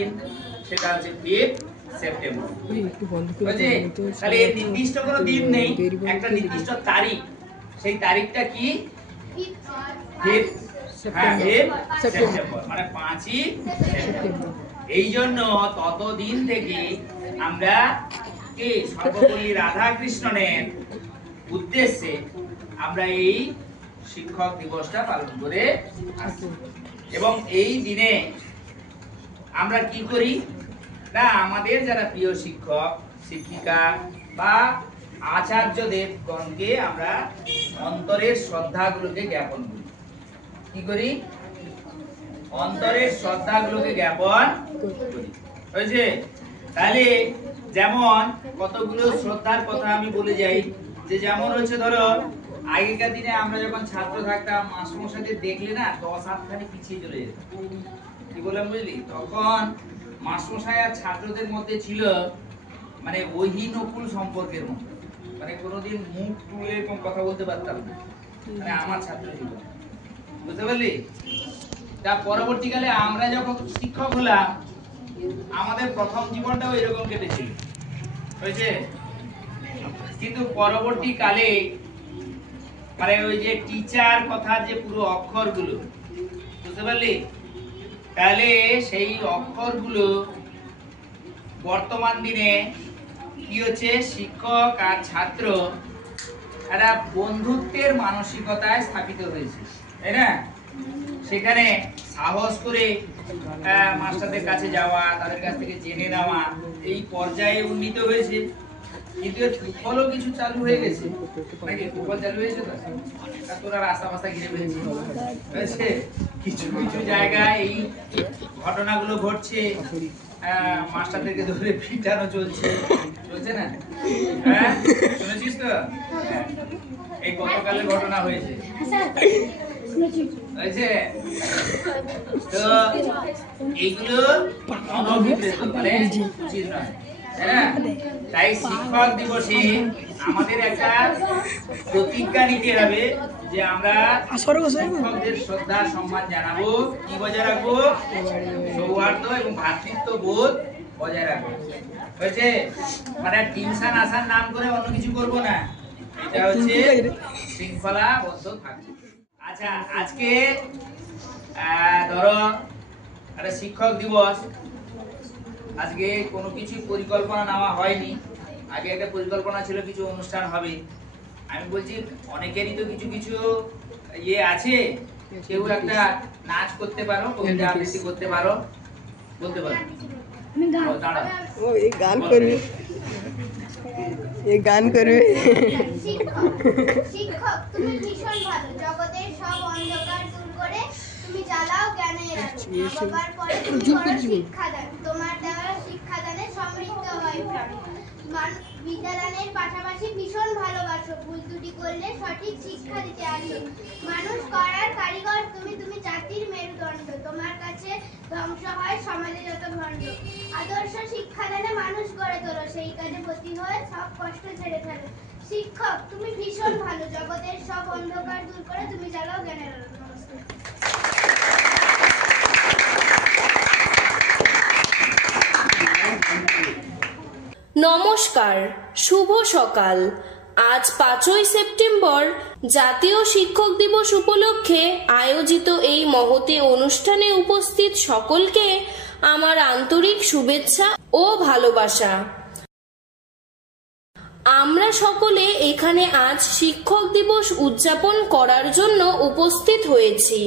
দিন, সেটা হচ্ছে 5 সেপ্টেম্বর। তাহলে এর নির্দিষ্ট কোনো দিন নেই, একটা নির্দিষ্ট তারিখ। সেই তারিখটা কি? 5 সেপ্টেম্বর, মানে 5ই সেপ্টেম্বর। এই জন্য ততদিন থেকে আমরা কি সর্বপল্লী রাধাকৃষ্ণনের উদ্দেশ্যে আমরা এই শিক্ষক দিবসটা পালন করে আসছি। এবং এই দিনে আমরা কি করি না, আমাদের যারা প্রিয় শিক্ষক শিক্ষিকা বা আচার্যদেবগণকে আমরা অন্তরের শ্রদ্ধাগুলোকে জ্ঞাপন করি। কি করি? অন্তরের শ্রদ্ধাগুলোকে জ্ঞাপন করি। হয়েছে? তাহলে যেমন কতগুলো শ্রদ্ধার কথা আমি বলে যাই, যে যেমন হচ্ছে ধরো আগেকার দিনে আমরা যখন ছাত্র থাকতাম, মাস্টারমশাইদের দেখলে না 10 হাত খানি পিছিয়ে চলে যেতাম। কি বললাম বুঝলি? তখন মাস্টারমশাই আর ছাত্রদের মধ্যে ছিল মানে ওহি নকুল সম্পর্কের মতো, মানে কোনোদিন মুখ তুলে এরকম কথা বলতে পারতাম না, মানে আমার ছাত্র ছিল, বুঝতে পারলি? তা পরবর্তীকালে আমরা যখন শিক্ষক হলাম, আমাদের প্রথম জীবনটাও এরকম কেটেছিল, হয়েছে? কিন্তু পরবর্তীকালে মানে ওই যে টিচার কথার যে পুরো অক্ষরগুলো, বুঝতে পারলি? তাহলে সেই অক্ষরগুলো বর্তমান দিনে কি হচ্ছে, শিক্ষক আর ছাত্র একটা বন্ধুত্বের মানসিকতায় স্থাপিত হয়েছে, তাই না? সেখানে সাহস করে মাস্টারদের কাছে যাওয়া, তাদের কাছ থেকে জেনে নেওয়া, এই পর্যায়ে উন্নীত হয়েছে। কিন্তু এর সুফলও কিছু চালু হয়ে গেছে, নাকি? সুফল চালু হয়েছে তো, তোরা রাস্তা ফাস্তা ঘিরে ফেলেছে। কিছু কিছু জায়গায় এই ঘটনাগুলো ঘটছে, মাস্টারদেরকে ধরে পিটানো চলছে, চলছে না? হ্যাঁ, শুনেছিস তো? এই গতকালের ঘটনা হয়েছে, হয়েছে তো। এইগুলো অনভিপ্রেত, মানে উচিত নয়, হ্যাঁ। তাই শিক্ষক দিবসে আমাদের একটা প্রতিজ্ঞা নিতে হবে যে আমরা শিক্ষকদের শ্রদ্ধা সম্মান জানাবো। কি বজায় রাখবো? সৌহার্দ্য এবং ভ্রাতৃত্ব বোধ বজায় রাখবো, হয়েছে? মানে টিউশন আসার নাম করে অন্য কিছু করবো না, এটা হচ্ছে শৃঙ্খলাবদ্ধ থাকবে। আচ্ছা, আজকে ধরো একটা শিক্ষক দিবস, আজকে কোনো কিছু পরিকল্পনা নেওয়া হয়নি। আগে একটা পরিকল্পনা ছিল কিছু অনুষ্ঠান হবে। আমি বলছি অনেকেরই তো কিছু কিছু ইয়ে আছে, কেউ একটা নাচ করতে পারো, কবিতা আবৃত্তি করতে পারো, বলতে পারো। ও এই গান করবে, এই গান করবে। শিক্ষক তুমি ভীষণ ভালো, জগতের সব অন্ধকার দূর করে তুমি জ্বালাও জ্ঞানের আলো। বাবার পরে তুমি করো শিক্ষাদান, তোমার দেওয়া শিক্ষাদানে সমৃদ্ধ হয় প্রাণ। বিদ্যাদানের পাশাপাশি ভীষণ ভালোবাসো, ভুল ত্রুটি করলে সঠিক শিক্ষা দিতে আসো। মানুষ করার কারিগর তুমি, তুমি জাতির মেরুদণ্ড, তোমার কাছে ধ্বংস হয় সমাজে যত ভণ্ড। আদর্শ শিক্ষাদানে মানুষ গড়ে তোলো, সেই কাজে ব্রতী হয়ে সব কষ্ট ছেড়ে ফেলো। শিক্ষক তুমি ভীষণ ভালো, জগতের সব অন্ধকার দূর করে তুমি জ্বালাও জ্ঞানের আলো। নমস্কার। নমস্কার, শুভ সকাল। আজ 5ই সেপ্টেম্বর জাতীয় শিক্ষক দিবস উপলক্ষে আয়োজিত এই মহতী অনুষ্ঠানে উপস্থিত সকলকে আমার আন্তরিক শুভেচ্ছা ও ভালোবাসা। আমরা সকলে এখানে আজ শিক্ষক দিবস উদযাপন করার জন্য উপস্থিত হয়েছি।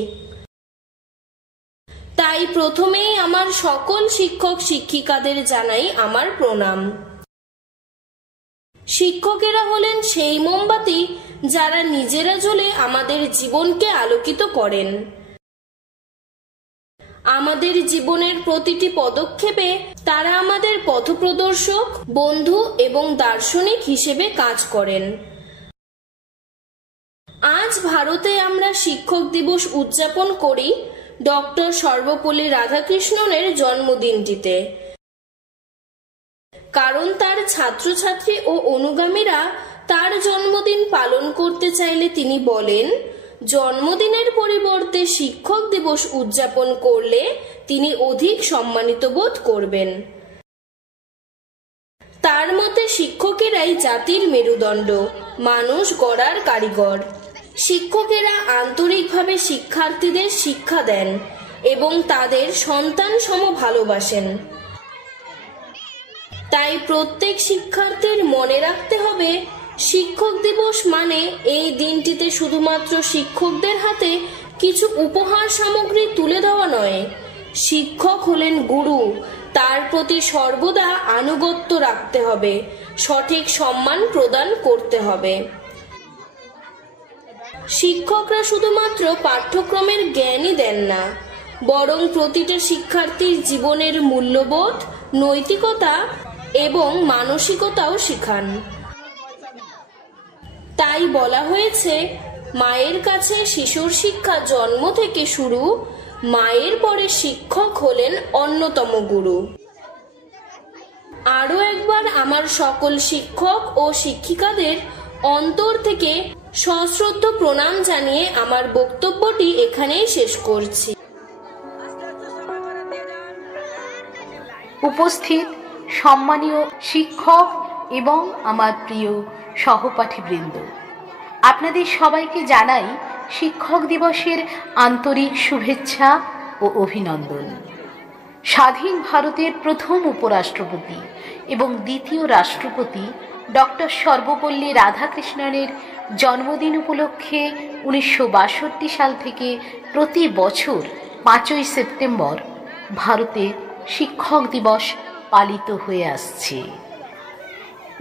তাই প্রথমেই আমার সকল শিক্ষক শিক্ষিকাদের জানাই আমার প্রণাম। শিক্ষকেরা হলেন সেই মোমবাতি যারা নিজেরা জ্বলে আমাদের জীবনকে আলোকিত করেন। আমাদের জীবনের প্রতিটি পদক্ষেপে তারা আমাদের পথপ্রদর্শক, বন্ধু এবং দার্শনিক হিসেবে কাজ করেন। আজ ভারতে আমরা শিক্ষক দিবস উদযাপন করি ডক্টর সর্বপল্লী রাধাকৃষ্ণনের জন্মদিনটিতে। কারণ তার ছাত্রছাত্রী ও অনুগামীরা তার জন্মদিন পালন করতে চাইলে তিনি বলেন, জন্মদিনের পরিবর্তে শিক্ষক দিবস উদযাপন করলে তিনি অধিক সম্মানিত বোধ করবেন। তার মতে শিক্ষকেরাই জাতির মেরুদণ্ড, মানুষ গড়ার কারিগর। শিক্ষকেরা আন্তরিকভাবে শিক্ষার্থীদের শিক্ষা দেন এবং তাদের সন্তান সম ভালোবাসেন। তাই প্রত্যেক শিক্ষার্থীর মনে রাখতে হবে, শিক্ষক দিবস মানে এই দিনটিতে শুধুমাত্র শিক্ষকদের হাতে কিছু উপহার সামগ্রী তুলে দেওয়া নয়। শিক্ষক হলেন গুরু, তার প্রতি সর্বদা আনুগত্য রাখতে হবে, সঠিক সম্মান প্রদান করতে হবে। শিক্ষকরা শুধুমাত্র পাঠ্যক্রমের জ্ঞানই দেন না, বরং প্রতিটা শিক্ষার্থীর জীবনের মূল্যবোধ, নৈতিকতা এবং মানসিকতাও শেখান। তাই বলা হয়েছে, মায়ের কাছে শিশুর শিক্ষা জন্ম থেকে শুরু, মায়ের পরে শিক্ষক হলেন অন্যতম গুরু। আরও একবার আমার সকল শিক্ষক ও শিক্ষিকাদের অন্তর থেকে সশ্রদ্ধ প্রণাম জানিয়ে আমার বক্তব্যটি এখানেই শেষ করছি। উপস্থিত সম্মানীয় শিক্ষক এবং আমার প্রিয় সহপাঠীবৃন্দ, আপনাদের সবাইকে জানাই শিক্ষক দিবসের আন্তরিক শুভেচ্ছা ও অভিনন্দন। স্বাধীন ভারতের প্রথম উপরাষ্ট্রপতি এবং দ্বিতীয় রাষ্ট্রপতি ডক্টর সর্বপল্লী রাধাকৃষ্ণনের জন্মদিন উপলক্ষে 1962 সাল থেকে প্রতি বছর 5ই সেপ্টেম্বর ভারতে শিক্ষক দিবস পালিত হয়ে আসছে।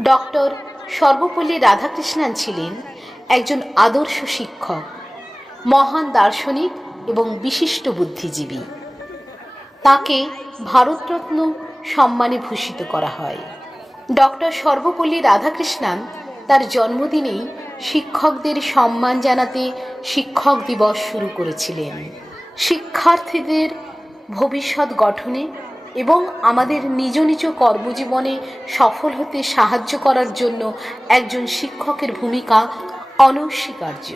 ডক্টর সর্বপল্লী রাধাকৃষ্ণন ছিলেন একজন আদর্শ শিক্ষক, মহান দার্শনিক এবং বিশিষ্ট বুদ্ধিজীবী। তাকে ভারতরত্ন সম্মানে ভূষিত করা হয়। ডক্টর সর্বপল্লী রাধাকৃষ্ণন তার জন্মদিনেই শিক্ষকদের সম্মান জানাতে শিক্ষক দিবস শুরু করেছিলেন। শিক্ষার্থীদের ভবিষ্যৎ গঠনে এবং আমাদের নিজ নিজ কর্মজীবনে সফল হতে সাহায্য করার জন্য একজন শিক্ষকের ভূমিকা অনস্বীকার্য।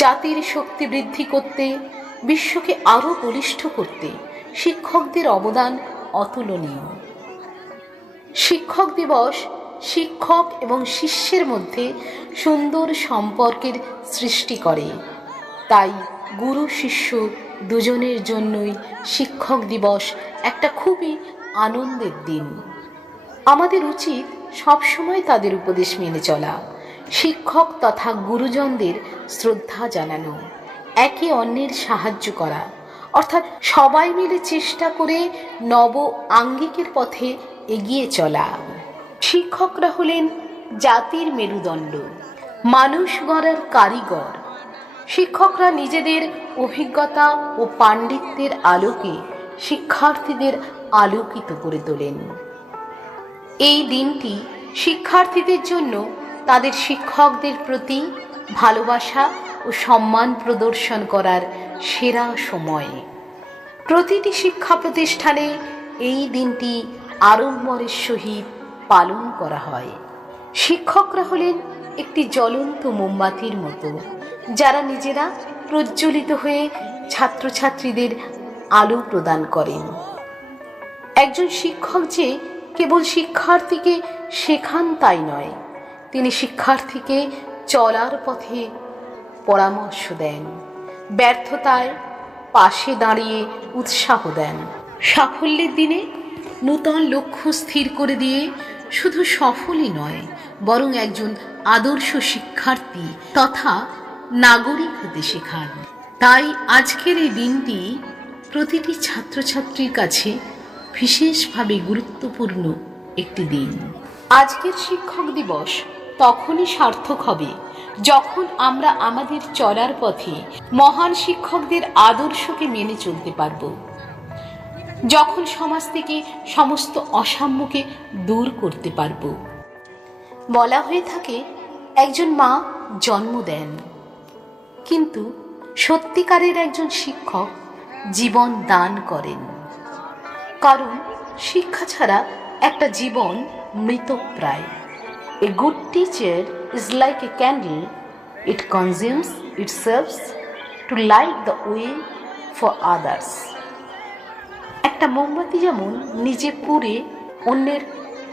জাতির শক্তি বৃদ্ধি করতে, বিশ্বকে আরও বলিষ্ঠ করতে শিক্ষকদের অবদান অতুলনীয়। শিক্ষক দিবস শিক্ষক এবং শিষ্যের মধ্যে সুন্দর সম্পর্কের সৃষ্টি করে। তাই গুরু শিষ্য দুজনের জন্যই শিক্ষক দিবস একটা খুবই আনন্দের দিন। আমাদের উচিত সবসময় তাদের উপদেশ মেনে চলা, শিক্ষক তথা গুরুজনদের শ্রদ্ধা জানানো, একে অন্যের সাহায্য করা, অর্থাৎ সবাই মিলে চেষ্টা করে নব আঙ্গিকের পথে এগিয়ে চলা। শিক্ষকরা হলেন জাতির মেরুদণ্ড, মানুষ গড়ার কারিগর। শিক্ষকরা নিজেদের অভিজ্ঞতা ও পাণ্ডিত্যের আলোকে শিক্ষার্থীদের আলোকিত করে তোলেন। এই দিনটি শিক্ষার্থীদের জন্য তাদের শিক্ষকদের প্রতি ভালোবাসা ও সম্মান প্রদর্শন করার সেরা সময়। প্রতিটি শিক্ষা প্রতিষ্ঠানে এই দিনটি আড়ম্বরের সহিত পালন করা হয়। শিক্ষকরা হলেন একটি জ্বলন্ত মোমবাতির মতো, যারা নিজেরা প্রজ্বলিত হয়ে ছাত্রছাত্রীদের আলো প্রদান করেন। একজন শিক্ষক যে কেবল শিক্ষার্থীকে শেখান তাই নয়, তিনি শিক্ষার্থীকে চলার পথে পরামর্শ দেন, ব্যর্থতায় পাশে দাঁড়িয়ে উৎসাহ দেন। সাফল্যের দিনে নূতন লক্ষ্য স্থির করে দিয়ে শুধু সফলই নয়, বরং একজন আদর্শ শিক্ষার্থী তথা নাগরিক হতে শেখান। তাই আজকের এই দিনটি প্রতিটি ছাত্রছাত্রীর কাছে বিশেষভাবে গুরুত্বপূর্ণ একটি দিন। আজকের শিক্ষক দিবস তখনই সার্থক হবে যখন আমরা আমাদের চলার পথে মহান শিক্ষকদের আদর্শকে মেনে চলতে পারব, যখন সমাজ থেকে সমস্ত অসাম্যকে দূর করতে পারব। বলা হয়ে থাকে, একজন মা জন্ম দেন, কিন্তু সত্যিকারের একজন শিক্ষক জীবন দান করেন। কারণ শিক্ষা ছাড়া একটা জীবন মৃতপ্রায়। A good teacher is like a candle it consumes itself to light the way for others. একটা মোমবাতি যেমন নিজে পুড়ে অন্যের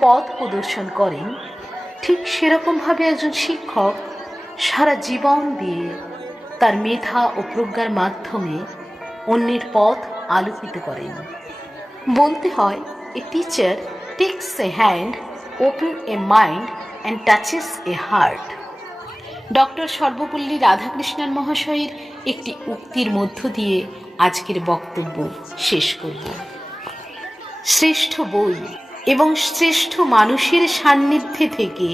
পথ প্রদর্শন করেন, ঠিক সেরকমভাবে একজন শিক্ষক সারা জীবন দিয়ে তার মেধা ও প্রজ্ঞার মাধ্যমে অন্যের পথ আলোকিত করেন। বলতে হয়, a teacher tax a hand, open a mind and touches A heart. Doctor Sarvepalli Radhakrishnan মহাশয়ের একটি উক্তির মধ্য দিয়ে আজকের বক্তব্য শেষ করব। শ্রেষ্ঠ বই এবং শ্রেষ্ঠ মানুষের সান্নিধ্যে থেকে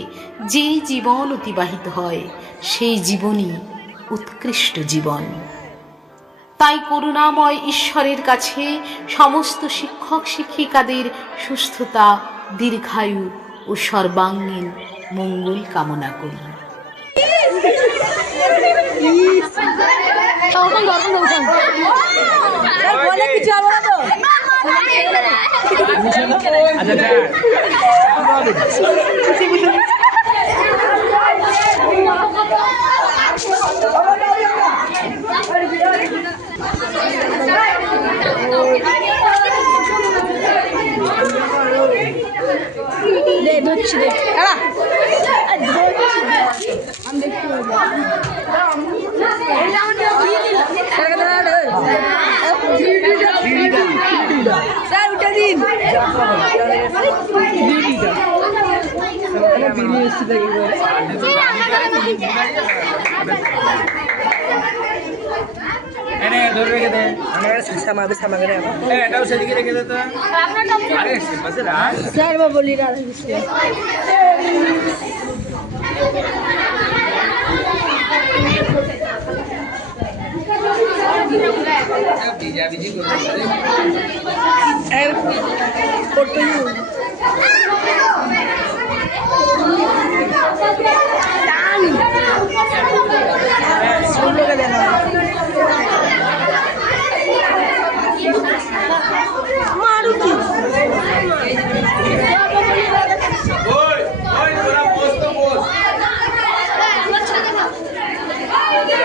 যেই জীবন অতিবাহিত হয়, সেই জীবনই উৎকৃষ্ট জীবন। তাই করুণাময় ঈশ্বরের কাছে সমস্ত শিক্ষক শিক্ষিকাদের সুস্থতা, দীর্ঘায়ু ও সর্বাঙ্গীন মঙ্গল কামনা করি। ধরে রেখে দে, এটাও সেদিকে রেখে দে। তো আরে পাশে রাখ। সর্বপল্লী রাধাকৃষ্ণ। ভিজাভিজি করতে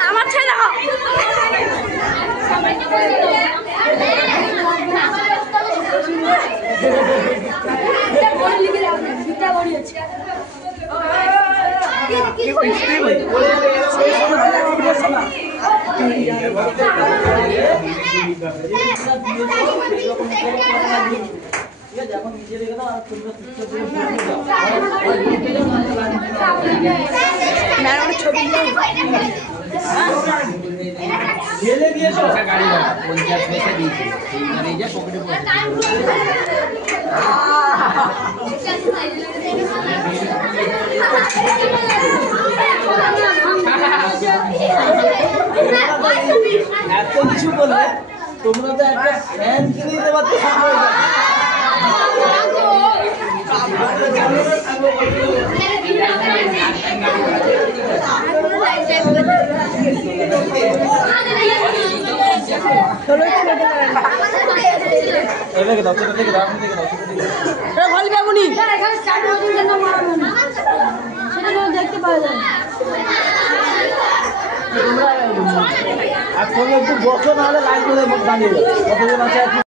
আমার ছেলে ছবি গাড়ি 50 পয়সা দিয়েছে, মানে যা পকেটে এত কিছু বললে তোমরা তো একটা ফ্যান কিনে দিতে পারতে। দেখতে পাওয়া যায় তোমরা একটু বসো, নাহলে লাইন করে দাঁড়িয়ে